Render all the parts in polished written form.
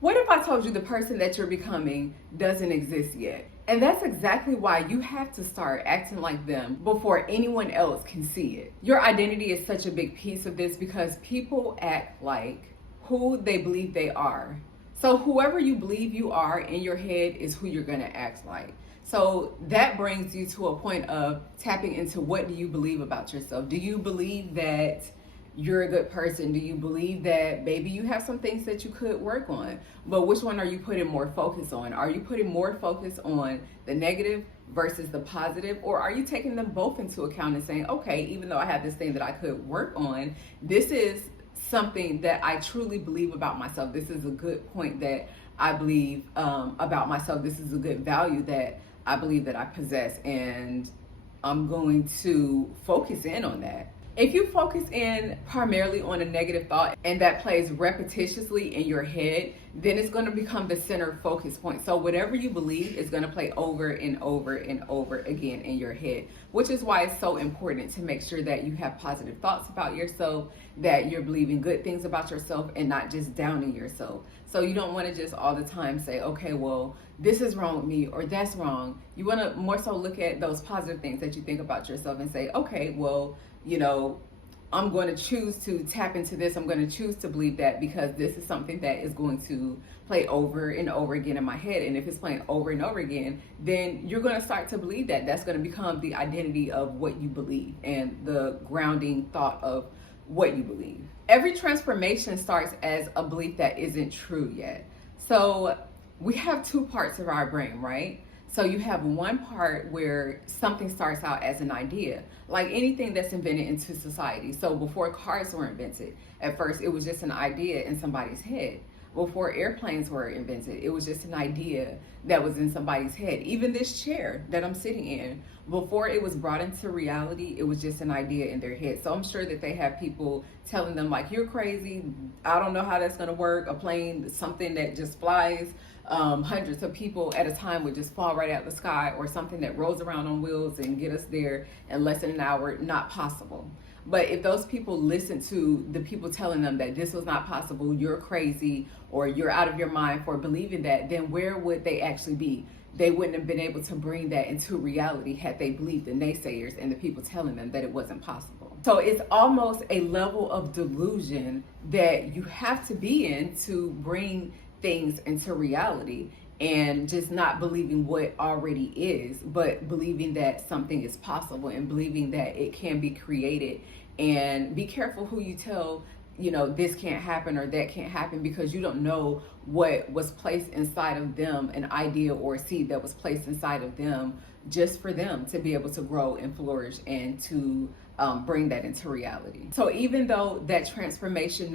What if I told you the person that you're becoming doesn't exist yet? And that's exactly why you have to start acting like them before anyone else can see it. Your identity is such a big piece of this because people act like who they believe they are. So whoever you believe you are in your head is who you're going to act like. So that brings you to a point of tapping into what do you believe about yourself? Do you believe that you're a good person? Do you believe that maybe you have some things that you could work on? But which one are you putting more focus on? Are you putting more focus on the negative versus the positive? Or are you taking them both into account and saying, okay, even though I have this thing that I could work on, this is something that I truly believe about myself. This is a good point that I believe about myself. This is a good value that I believe that I possess, and I'm going to focus in on that. If you focus in primarily on a negative thought and that plays repetitiously in your head, then it's going to become the center focus point. So whatever you believe is going to play over and over and over again in your head, which is why it's so important to make sure that you have positive thoughts about yourself, that you're believing good things about yourself and not just downing yourself. So you don't want to just all the time say, okay, well, this is wrong with me or that's wrong. You want to more so look at those positive things that you think about yourself and say, okay, well, you know, I'm going to choose to tap into this. I'm going to choose to believe that because this is something that is going to play over and over again in my head. And if it's playing over and over again, then you're going to start to believe that. That's going to become the identity of what you believe and the grounding thought of what you believe. Every transformation starts as a belief that isn't true yet. So we have two parts of our brain, right? So you have one part where something starts out as an idea, like anything that's invented into society. So before cars were invented, at first it was just an idea in somebody's head. Before airplanes were invented, it was just an idea that was in somebody's head. Even this chair that I'm sitting in, before it was brought into reality, it was just an idea in their head. So I'm sure that they have people telling them like, you're crazy, I don't know how that's gonna work, a plane, something that just flies. Hundreds of people at a time would just fall right out of the sky, or something that rolls around on wheels and get us there in less than an hour, not possible. But if those people listen to the people telling them that this was not possible, you're crazy, or you're out of your mind for believing that, then where would they actually be? They wouldn't have been able to bring that into reality had they believed the naysayers and the people telling them that it wasn't possible. So it's almost a level of delusion that you have to be in to bring things into reality, and just not believing what already is, but believing that something is possible and believing that it can be created. And be careful who you tell, you know, this can't happen or that can't happen, because you don't know what was placed inside of them, an idea or a seed that was placed inside of them just for them to be able to grow and flourish and to bring that into reality. So even though that transformation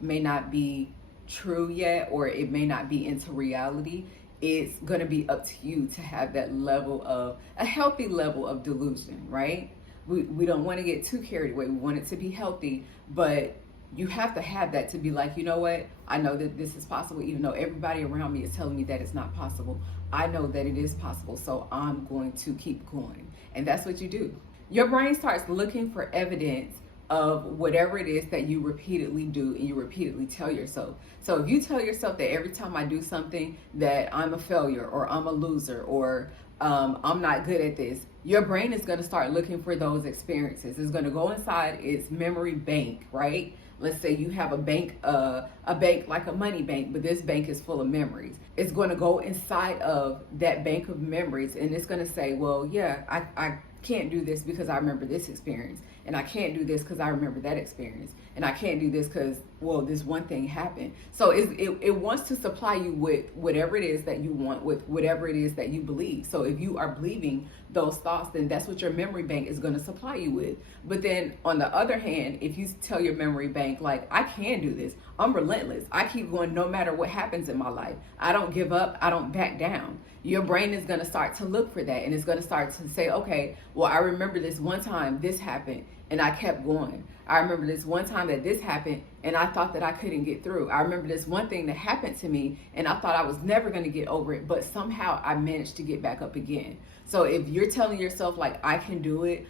may not be true yet, or it may not be into reality, it's going to be up to you to have that level of a healthy level of delusion, right? We don't want to get too carried away. We want it to be healthy, but you have to have that to be like, you know what? I know that this is possible, even though everybody around me is telling me that it's not possible. I know that it is possible, so I'm going to keep going. And that's what you do. Your brain starts looking for evidence of whatever it is that you repeatedly do and you repeatedly tell yourself. So if you tell yourself that every time I do something that I'm a failure, or I'm a loser, or I'm not good at this, your brain is going to start looking for those experiences. It's going to go inside its memory bank, right? Let's say you have a bank like a money bank, but this bank is full of memories. It's going to go inside of that bank of memories, and it's going to say, well, yeah, I can't do this because I remember this experience, and I can't do this because I remember that experience, and I can't do this because, well, this one thing happened. So it wants to supply you with whatever it is that you want, with whatever it is that you believe. So if you are believing those thoughts, then that's what your memory bank is going to supply you with. But then on the other hand, if you tell your memory bank, like, I can do this, I'm relentless, I keep going no matter what happens in my life, I don't give up, I don't back down, your brain is going to start to look for that, and it's going to start to say, okay, well, I remember this one time this happened and I kept going. I remember this one time that this happened and I thought that I couldn't get through. I remember this one thing that happened to me and I thought I was never going to get over it, but somehow I managed to get back up again. So if you're telling yourself, like, I can do it,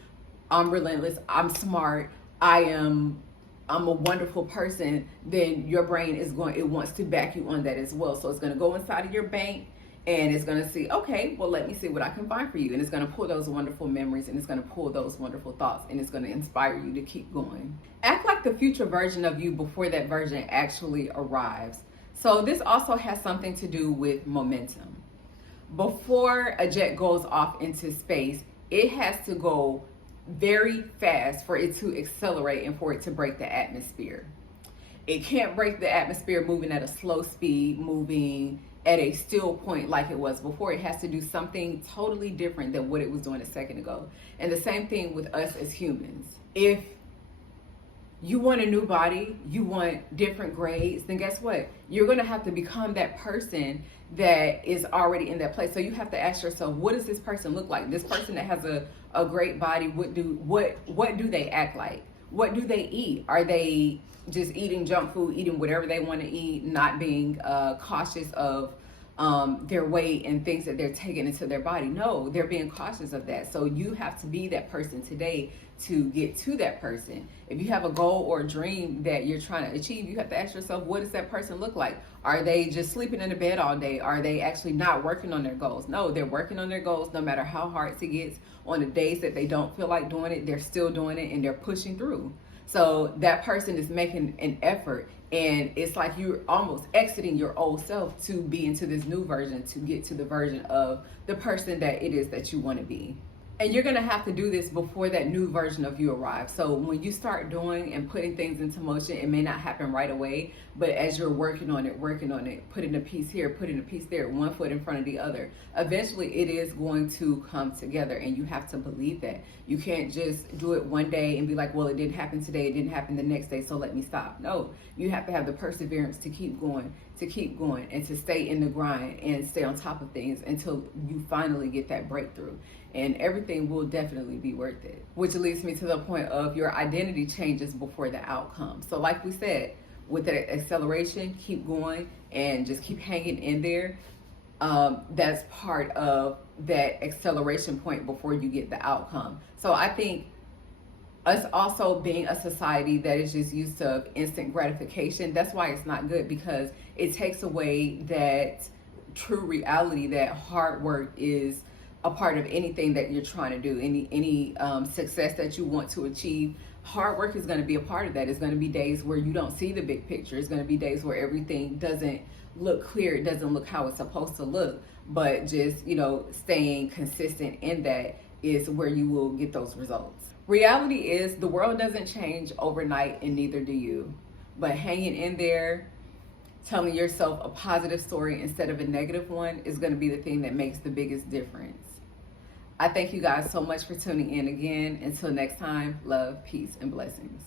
I'm relentless, I'm smart, I am I'm a wonderful person, then your brain it wants to back you on that as well. So it's going to go inside of your bank and it's going to see, okay, well, let me see what I can find for you. And it's going to pull those wonderful memories and it's going to pull those wonderful thoughts and it's going to inspire you to keep going. Act like the future version of you before that version actually arrives. So this also has something to do with momentum. Before a jet goes off into space, it has to go very fast for it to accelerate and for it to break the atmosphere. It can't break the atmosphere moving at a slow speed, moving at a still point like it was before. It has to do something totally different than what it was doing a second ago. And the same thing with us as humans. If you want a new body, you want different grades, then guess what? You're going to have to become that person that is already in that place. So you have to ask yourself, what does this person look like? This person that has a great body, what do they act like? What do they eat? Are they just eating junk food, eating whatever they want to eat, not being cautious of their weight and things that they're taking into their body? No, they're being cautious of that. So you have to be that person today to get to that person. If you have a goal or a dream that you're trying to achieve, you have to ask yourself, what does that person look like? Are they just sleeping in the bed all day? Are they actually not working on their goals? No, they're working on their goals no matter how hard it gets. On the days that they don't feel like doing it, they're still doing it and they're pushing through. So that person is making an effort, and it's like you're almost exiting your old self to be into this new version, to get to the version of the person that it is that you want to be. And you're going to have to do this before that new version of you arrives. So when you start doing and putting things into motion, it may not happen right away, but as you're working on it, putting a piece here, putting a piece there, one foot in front of the other, eventually it is going to come together, and you have to believe that. You can't just do it one day and be like, well, it didn't happen today, it didn't happen the next day, so let me stop. No, you have to have the perseverance to keep going, and to stay in the grind and stay on top of things until you finally get that breakthrough. And everything will definitely be worth it. Which leads me to the point of your identity changes before the outcome. So like we said, with that acceleration, keep going and just keep hanging in there. That's part of that acceleration point before you get the outcome. So I think us also being a society that is just used to instant gratification, that's why it's not good, because it takes away that true reality that hard work is a part of anything that you're trying to do, any success that you want to achieve. Hard work is going to be a part of that. It's going to be days where you don't see the big picture. It's going to be days where everything doesn't look clear. It doesn't look how it's supposed to look. But just, staying consistent in that is where you will get those results. Reality is the world doesn't change overnight, and neither do you. But hanging in there, telling yourself a positive story instead of a negative one is going to be the thing that makes the biggest difference. I thank you guys so much for tuning in again. Until next time, love, peace, and blessings.